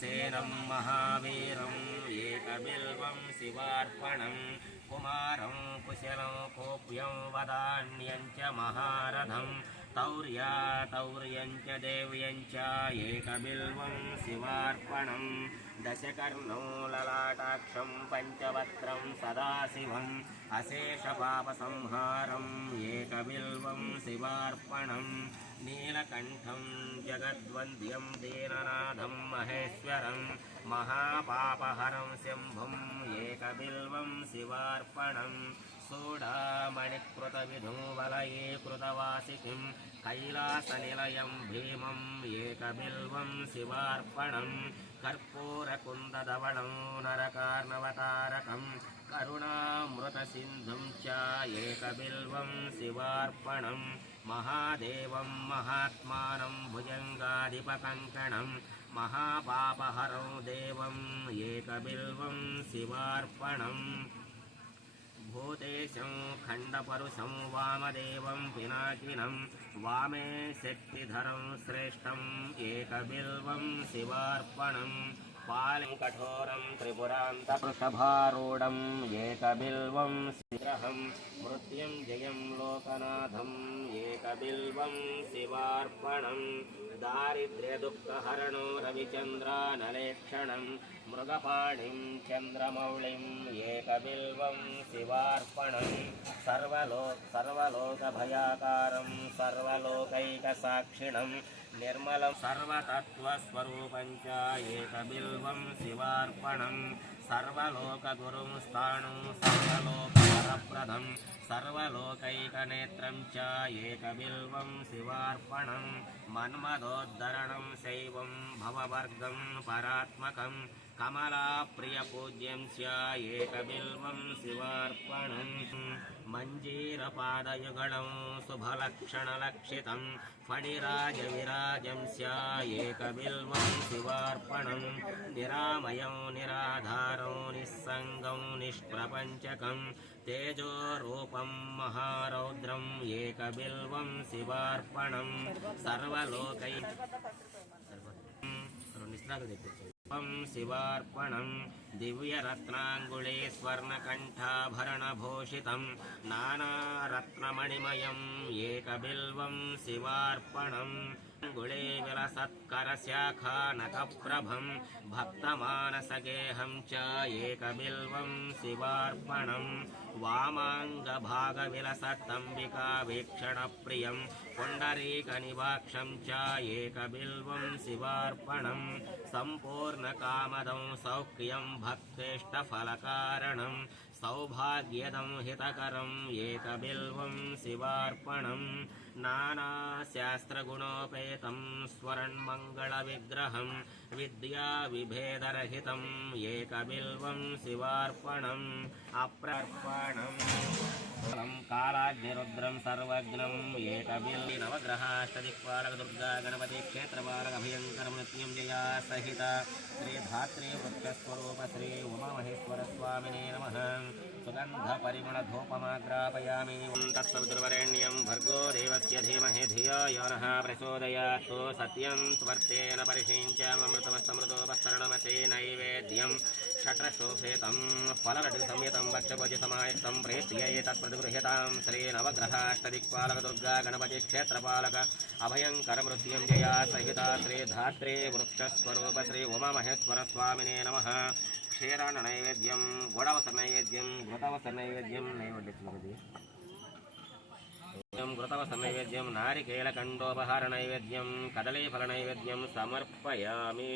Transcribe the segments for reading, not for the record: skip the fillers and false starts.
सेनं महावीरं एकबिल्वं शिवार्पणं कुमारं कुशलं कोप्यं वदान्यं च महारथं तौर्यं च देव्यं च एकबिल्वं शिवार्पणं दशकर्णो ललाटाक्षं पञ्चवक्त्रं सदाशिवम् अशेषपापसंहारम् एकबिल्वं शिवार्पणं नीलकण्ठं जगद्वन्द्यं दीननाथं महेश्वरं महापापहरं शम्भुम् एकबिल्वं शिवार्पणं सूडामणिकृतविधुवलये कृतवासिकिं कैलासनिलयं भीमम् एकबिल्वं शिवार्पणं कर्पूरकुन्दधवलं नरकार्णवतारकं करुणामृतसिन्धुं च एकबिल्वं शिवार्पणं महादेवं महात्मानं भुजङ्गाधिपकङ्कणं महापापहरं देवम् एकबिल्वं शिवार्पणं भूतेशं खण्डपरुषं वामदेवं पिनाकिनं वामे शक्तिधरं श्रेष्ठम् एकबिल्वं शिवार्पणं पालं कठोरं त्रिपुरान्तवृषभारूढम् एकबिल्वं शिरहं मृत्युञ्जयं लोकनाथम् एकबिल्वं शिवार्पणं दारिद्र्यदुःखहरणो रविचन्द्रानलेक्षणं मृगपाणिं चन्द्रमौळिम् एकबिल्वं शिवार्पणं सर्वलोकभयाकारं सर्वलोकैकसाक्षिणं निर्मलं सर्वतत्त्वस्वरूपं च एकबिल्वं शिवार्पणं सर्वलोकगुरुं स्थाणुं सर्वलोकवरप्रदं सर्वलोकैकनेत्रं च एकबिल्वं शिवार्पणं मन्मदोद्धरणं शैवं भववर्गं परात्मकं कमलाप्रियपूज्यं च एकबिल्वं शिवार्पणं मञ्जीरपादयुगलं शुभलक्षणलक्षितं फणिराजविराजं च एकबिल्वं शिवार्पणं निरामयं निराधारं निस्सङ्गं निष्प्रपञ्चकं तेजोरूपं महारौद्रम् एकबिल्वं शिवार्पणं सर्वलोकै शिवार्पणं दिव्यरत्नाङ्गुले स्वर्णकण्ठाभरणभूषितं नानारत्नमणिमयम् एकबिल्वं शिवार्पणं गुळे विलसत्करशाखानकप्रभं भक्तमानसगेहं च एकबिल्वं शिवार्पणं वामाङ्गभागविलसत्तम्बिकावीक्षणप्रियं पुण्डरीकनिवाक्षं च एकबिल्वं शिवार्पणं सम्पूर्णकामदं सौख्यं भक्तेष्टफलकारणं सौभाग्यदं हितकरम् एकबिल्वं शिवार्पणं नानाशास्त्रगुणोपेतं स्वरन्मङ्गलविग्रहं विद्याविभेदरहितम् एकबिल्वं शिवार्पणम् अप्रर्पणं कालाग्निरुद्रं सर्वज्ञम् एकबिल्वं नवग्रहाष्टदिक्पालक दुर्गा गणपति क्षेत्रपालक अभयंकर मृत्युंजया सहित श्री धात्री वृक्षस्वरूप श्री उमामहेश्वर स्वामिने नमः सुगन्धपरिमलधूपमाग्रापयामि तत्सवितुर्वरेण्यं भर्गो देवस्य धीमहि धियो यो नः प्रचोदयात् सत्यं स्वर्तेन परिषिञ्चामृतमस्तमृतोपस्तरणमते नैवेद्यं षट्रशोभेतं फलरटिसंयुतं भक्ष्यभोज्यसमायुक्तं प्रेत्यै तत्प्रतिगृह्यतां श्रीनवग्रहाष्टदिक्पालक दुर्गा गणपति क्षेत्रपालक अभयंकर मृत्युंजया सहिता श्री धात्री वृक्षस्वरूप श्री उमामहेश्वर स्वामिने नमः क्षीरान्न नैवेद्यं गोडवसर नैवेद्यं घृतवसर नैवेद्यं घृतवसर नैवेद्यं नारिकेलकण्डोपहार नैवेद्यं कदलीफल नैवेद्यं समर्पयामि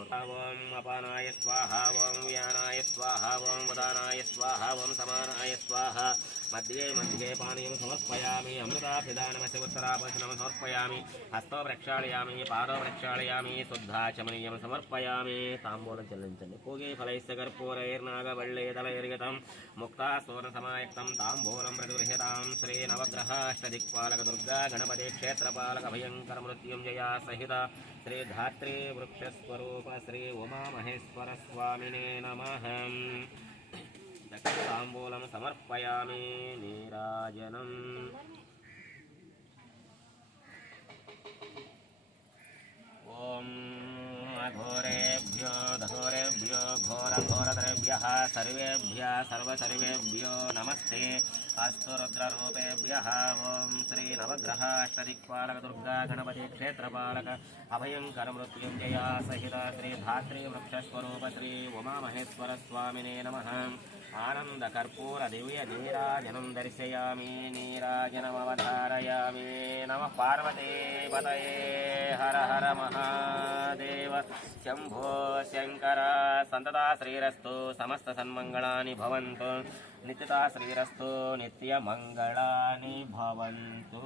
ओम अपानाय स्वाहा ओम व्यानाय स्वाहा ओम उदानाय स्वाहा ओम समानाय स्वाहा मध्ये मध्ये पानीयं समर्पयामि अमृताभिधानमस्य उत्तरापशनं समर्पयामि हस्तो प्रक्षालयामि पादो प्रक्षालयामि शुद्धाचमनीयं समर्पयामि ताम्बूलं चल्लिंचंడి पूगे फलैश्च कर्पूरैर्नागवल्लेदलैर्गतं मुक्तासुवर्णसमायुक्तं ताम्बूलं प्रतिगृह्यतां श्री नवग्रहाष्टदिक्पालक दुर्गा गणपति क्षेत्रपालक अभयंकर मृत्युंजया सहित श्री धात्री वृक्षस्वरूप श्री उमामहेश्वर स्वामिने नमः दक्षिणताम्बूलं समर्पयामि नीराजनम् ओम अघोरे सर्वेभ्यो दघोरेभ्यो घोरघोरद्रेभ्यः सर्वेभ्यः सर्वसर्वेभ्यो नमस्ते अस्तु रुद्ररूपेभ्यः ॐ श्री नवग्रह अष्टदिक्पालक दुर्गा गणपति क्षेत्रपालक अभयंकर मृत्युंजया सहित श्री धात्री वृक्षस्वरूप श्री उमामहेश्वर स्वामिने नमः आनंद कर्पूर दिव्य नीराजनं दर्शयामि नीराजनमवधारयामि नमः पार्वती पतये हर हर महादेव शंभो शंकर संतता श्रीरस्तु समस्त सन्मंगलानि भवन्तु नित्यता श्रीरस्तु नित्यमंगलानि भवन्तु।